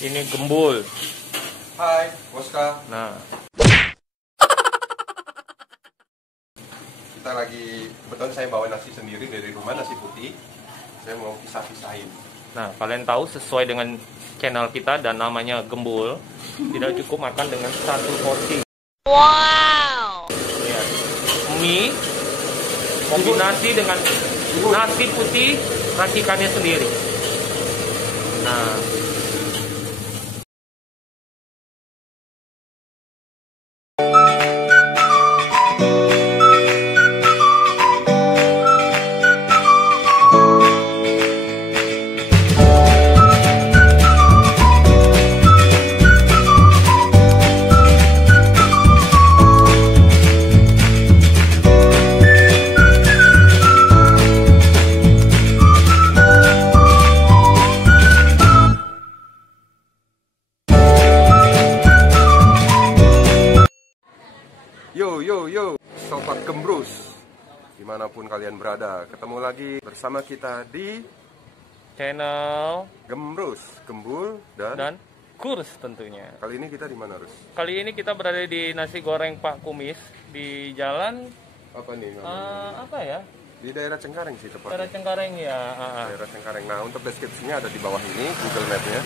Ini gembul. Hai, Boska. Nah, Kita lagi, kebetulan saya bawa nasi sendiri dari rumah, nasi putih. Saya mau pisah-pisahin. nah kalian tahu sesuai dengan channel kita dan namanya gembul, tidak cukup makan dengan satu porsi. Wow. Lihat, mie kombinasi dengan nasi putih racikannya sendiri. Nah, Yo, Sobat Gembrus, dimanapun kalian berada, ketemu lagi bersama kita di channel Gembrus, Gembul, dan kurs tentunya. kali ini kita di mana, Rus? Kali ini kita berada di nasi goreng Pak Kumis di jalan Apa nih namanya? apa ya? Di daerah Cengkareng sih Daerah tepatnya. Cengkareng ya. Daerah Cengkareng. Nah, untuk deskripsinya ada di bawah ini, Google Map-nya.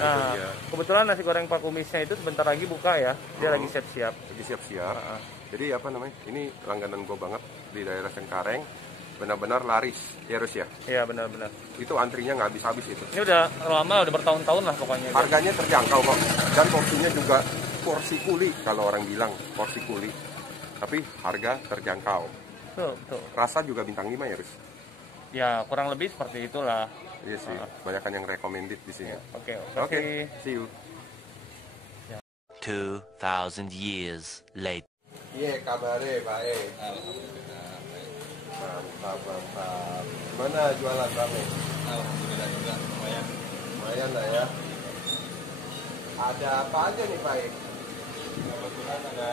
Nah, itu dia. kebetulan nasi goreng Pak Kumisnya itu sebentar lagi buka ya. Dia lagi siap-siap. Lagi siap-siap. Jadi apa namanya? Ini langganan gue banget di daerah Cengkareng. Benar-benar laris, ya Rus ya. Iya benar-benar. Itu antrinya nggak habis-habis itu. Ini udah lama, udah bertahun-tahun lah pokoknya. Harganya terjangkau kok. Dan porsinya juga porsi kuli kalau orang bilang porsi kuli. Tapi harga terjangkau. Betul. Rasa juga bintang 5 ya, Rus. Ya kurang lebih seperti itulah. Iya sih. Banyak yang recommended di sini. Oke. Oke, see you. 2,000 years later. Iya, kabarnya baik. Alhamdulillah baik. Mantap. Gimana jualan rame? Alhamdulillah juga lumayan. Lumayan lah ya. Ada apa aja nih, Pak? Kebetulan ada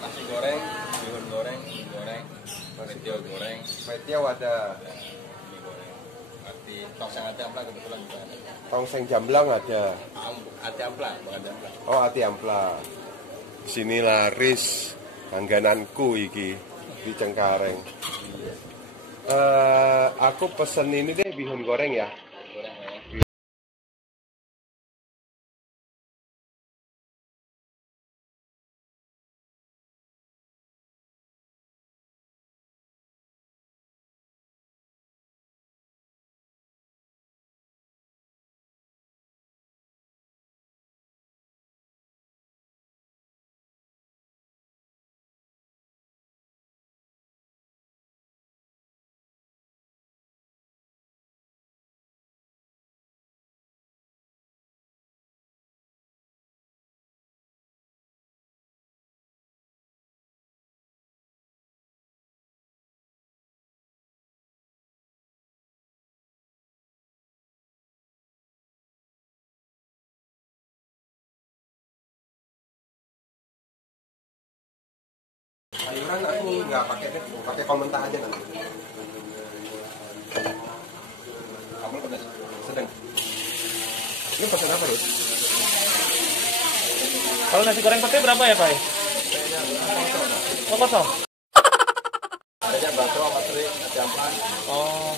nasi goreng, bihun goreng, mie goreng, mentio goreng, Petiau ada. mie goreng. Arti tongseng ati ampla kebetulan juga ada. Tongseng jamblang ada. Ati ampla, bukan ati ampla. Oh, ati ampla. Sini laris langgananku iki di Cengkareng. Aku pesen ini deh bihun goreng ya. Goreng ya. Sayuran aku nggak pakai deh, pakai komentar aja nanti. Kamu pedas. Sedang. Ini pesan apa, Rus? Kalau nasi goreng pete berapa ya, Pak? Oh, kosong. Adanya bakso sama teri, ati ampla. Oh.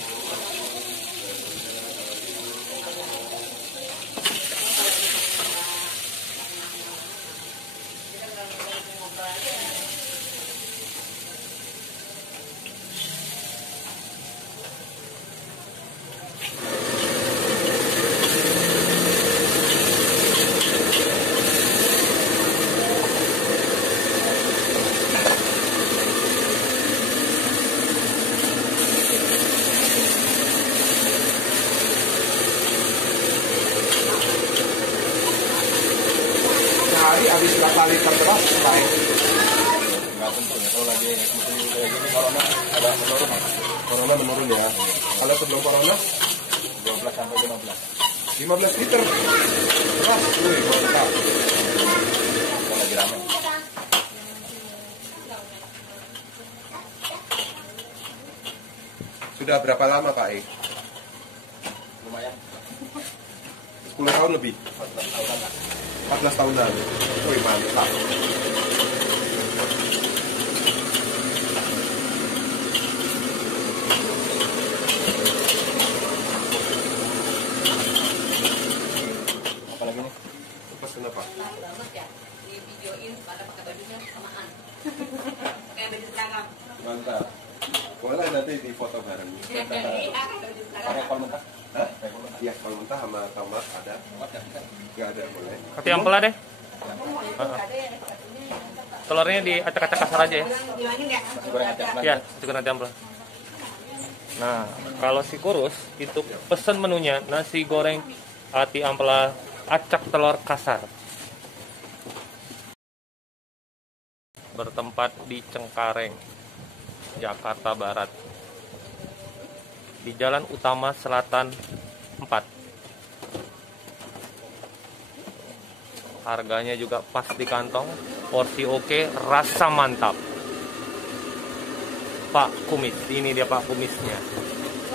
Sehari habis berapa liter beras, Pak? Nggak tentu ya, kalau lagi musim kayak gini corona ada menurun. Corona menurun ya. Kalau sebelum corona 12 sampai 15. 15 liter beras. Wih, mantap. Kalau lagi ramai. Sudah berapa lama, Pak? Lumayan. 10 tahun lebih. 14 tahunan. Wih, mantap. Apalagi nih? Pesen apa? banget ya di videoin pada pakai bajunya samaan kayak baju seragam. Mantap. Boleh nanti di foto bareng. Iya, baju seragam. Pakai kol mentah? Hah? Iya, kalau mentah sama tomat ada. Nggak ada, boleh. Hati ampela deh. Telurnya diacak-acak kasar aja ya. Bilangin ya. Nasi goreng acak Ya, cukup nanti ampela. Nah, kalau si kurus itu pesen menunya nasi goreng hati ampela acak telur kasar. Bertempat di Cengkareng, Jakarta Barat. Di Jalan Utama Selatan 4. Harganya juga pas di kantong, porsi oke, rasa mantap. Pak Kumis, ini dia Pak Kumisnya.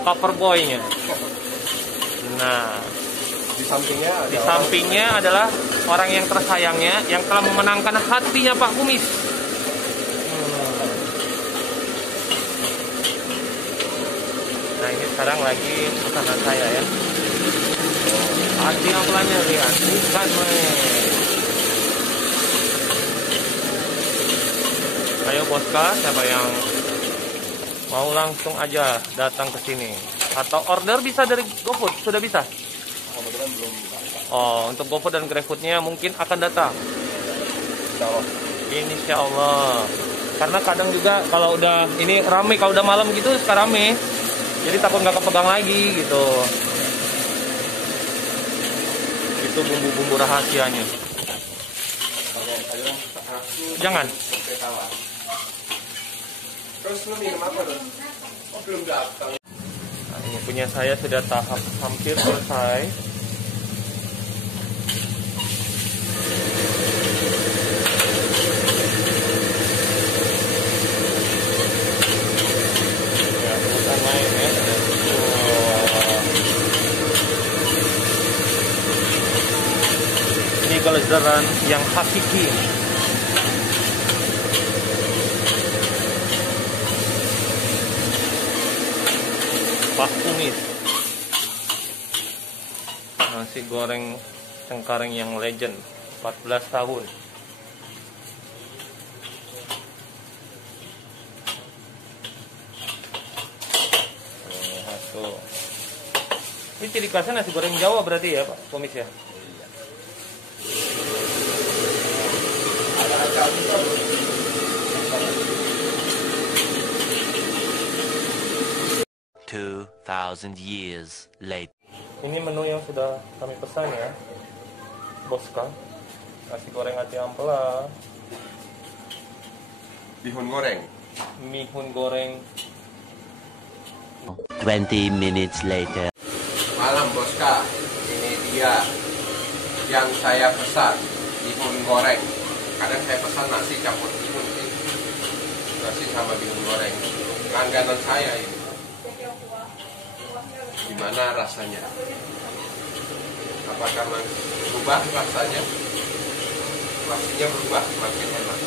Coverboy-nya. Nah, Di sampingnya ada di sampingnya adalah orang yang tersayangnya yang telah memenangkan hatinya Pak Kumis. Nah, ini sekarang lagi pesanan saya ya. Hati ampelanya lihat, bukan main. Ayo Boska, siapa yang mau langsung aja datang ke sini atau order bisa dari GoFood, sudah bisa? Kebetulan belum. Oh, untuk GoFood dan GrabFood-nya mungkin akan datang. Insya Allah. Karena kadang juga kalau udah ini rame, kalau udah malam gitu suka rame. Jadi takut nggak kepegang lagi gitu. Itu bumbu-bumbu rahasianya. Jangan. Terus lu minum apa tuh? Oh, belum datang. Nah, ini punya saya sudah tahap hampir selesai. Ya, bukan main ya. Wah. Ini kelezaran yang hakiki. Pak Kumis, nasi goreng Cengkareng yang legend 14 tahun. Tuh. Ini ciri khasnya nasi goreng Jawa berarti ya Pak Kumis ya? Two 2,000 years later. Ini menu yang sudah kami pesan ya, Boska. Nasi goreng hati ampela, Bihun goreng. mihun goreng. 20 minutes later. Malam Boska, ini dia yang saya pesan, bihun goreng. Kadang saya pesan nasi campur bihun sih. Nasi sama bihun goreng. Langganan saya ini. Gimana rasanya? Apakah berubah rasanya? Pastinya berubah, makin enak.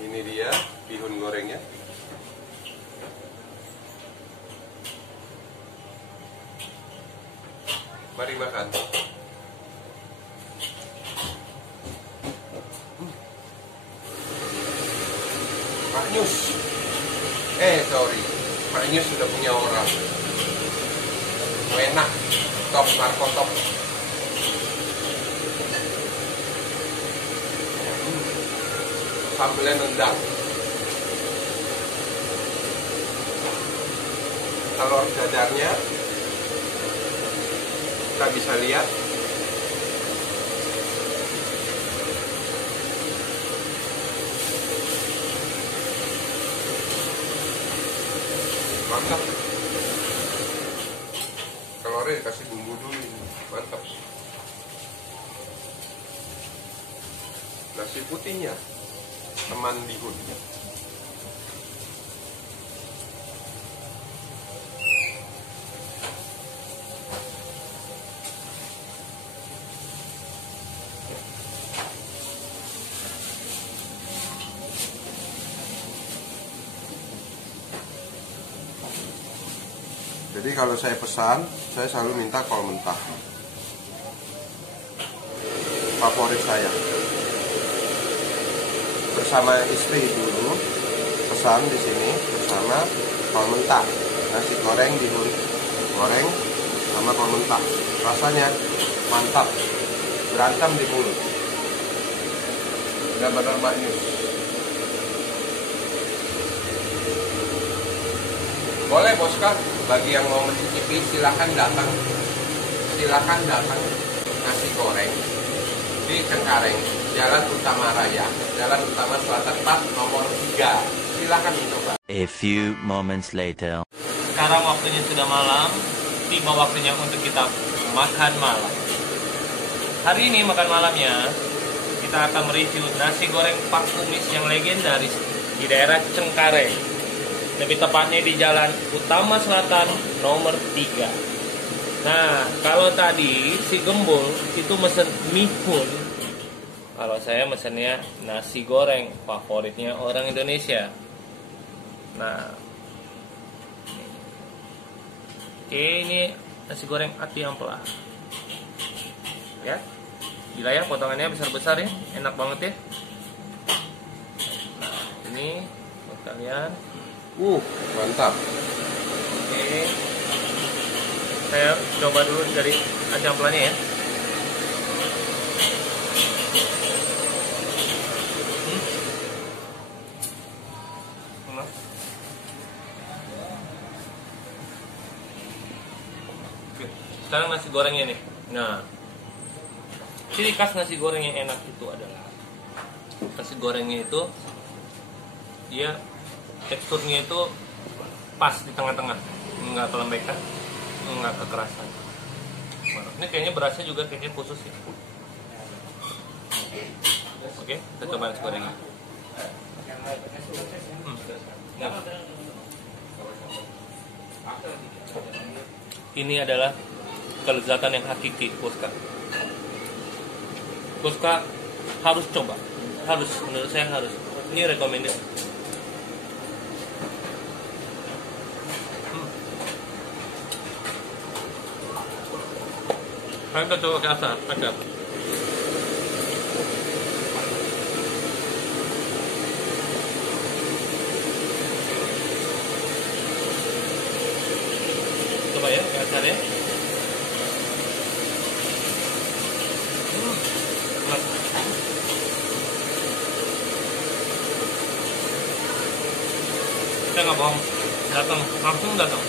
Ini dia bihun gorengnya. Mari makan. Pak Nyus. Sorry. Pak Nyus sudah punya orang. Enak. Top markotop. Sambelnya nendang. Telur dadarnya kita bisa lihat. Mantap. Telurnya dikasih bumbu dulu. Mantap. Nasi putihnya teman bihun. Jadi kalau saya pesan, saya selalu minta kol mentah. Favorit saya. Bersama istri dulu pesan di sini bersama kol mentah, nasi goreng bihun goreng sama kol mentah. Rasanya mantap, berantem di mulut. Benar-benar maknyus. Boleh Boska, bagi yang mau mencicipi silakan datang. Silakan datang nasi goreng di Cengkareng, Jalan Utama Raya, Jalan Utama Selatan 4 nomor 3. Silakan mencoba. A few moments later. Sekarang waktunya sudah malam, tiba waktunya untuk kita makan malam. Hari ini makan malamnya kita akan mereview nasi goreng Pak Kumis yang legendaris di daerah Cengkareng. Lebih tepatnya di Jalan Utama Selatan nomor 3. Nah, kalau tadi si Gembul itu mesen mihun, kalau saya mesennya nasi goreng, favoritnya orang Indonesia. Nah, oke, ini nasi goreng ati ampela. Ya, gila ya, potongannya besar-besar ya, enak banget ya. Nah, ini buat kalian. Mantap. Oke, saya coba dulu dari ati ampelanya ya. Sekarang nasi gorengnya nih. Nah, ciri khas nasi goreng yang enak itu adalah nasi gorengnya itu dia teksturnya itu pas di tengah-tengah, nggak kelembekan, nggak kekerasan. Ini kayaknya berasnya juga kayaknya khusus ya. Oke, kita coba nasi gorengnya. Nah. Ini adalah kelezatan yang hakiki, Boska. Boska harus coba, harus, menurut saya harus. Ini recommended. Kita coba ke atas, ada. Coba ya, ke atas ya. Saya nggak bohong, langsung datang.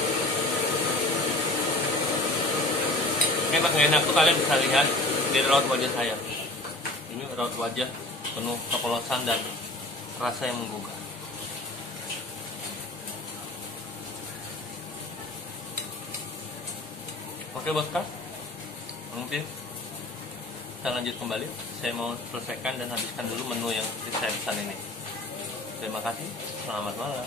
Enak nggak enak tuh kalian bisa lihat di raut wajah saya. Ini raut wajah penuh kepolosan dan rasa yang menggugah. Oke Boska, mungkin kita lanjut kembali. Saya mau selesaikan dan habiskan dulu menu yang saya pesan ini. Terima kasih, selamat malam.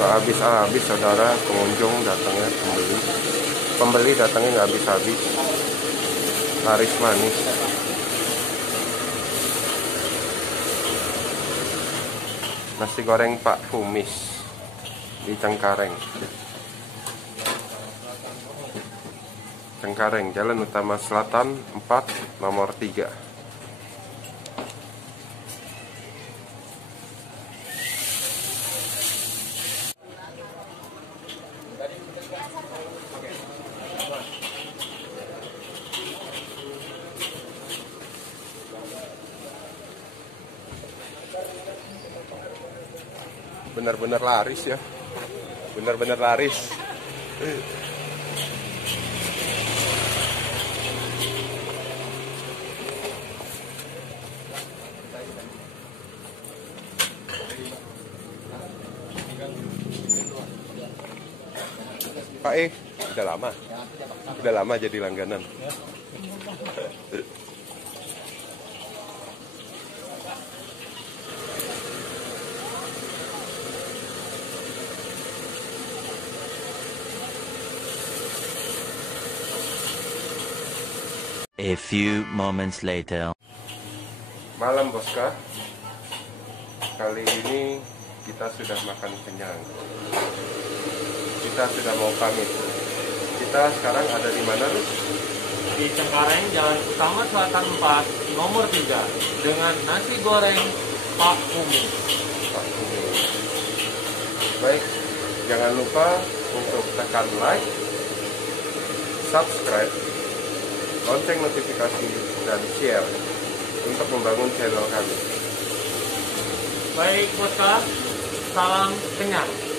Nggak habis-habis saudara, pengunjung datangnya, pembeli datangnya nggak habis-habis. Laris manis. Nasi goreng Pak Kumis di Cengkareng. Cengkareng, Jalan Utama Selatan 4 nomor 3. Benar-benar laris ya, benar-benar laris. Pak udah lama jadi langganan. A few moments later. Malam Boska. Kali ini kita sudah makan kenyang. Kita sudah mau pamit. Kita sekarang ada di mana, Rus? Di Cengkareng, Jalan Utama Selatan 4, nomor 3, dengan nasi goreng Pak Umi. Pak Umi. Baik, jangan lupa untuk tekan like, subscribe, lonceng notifikasi, dan share untuk membangun channel kami. Baik, Boska, salam kenyang.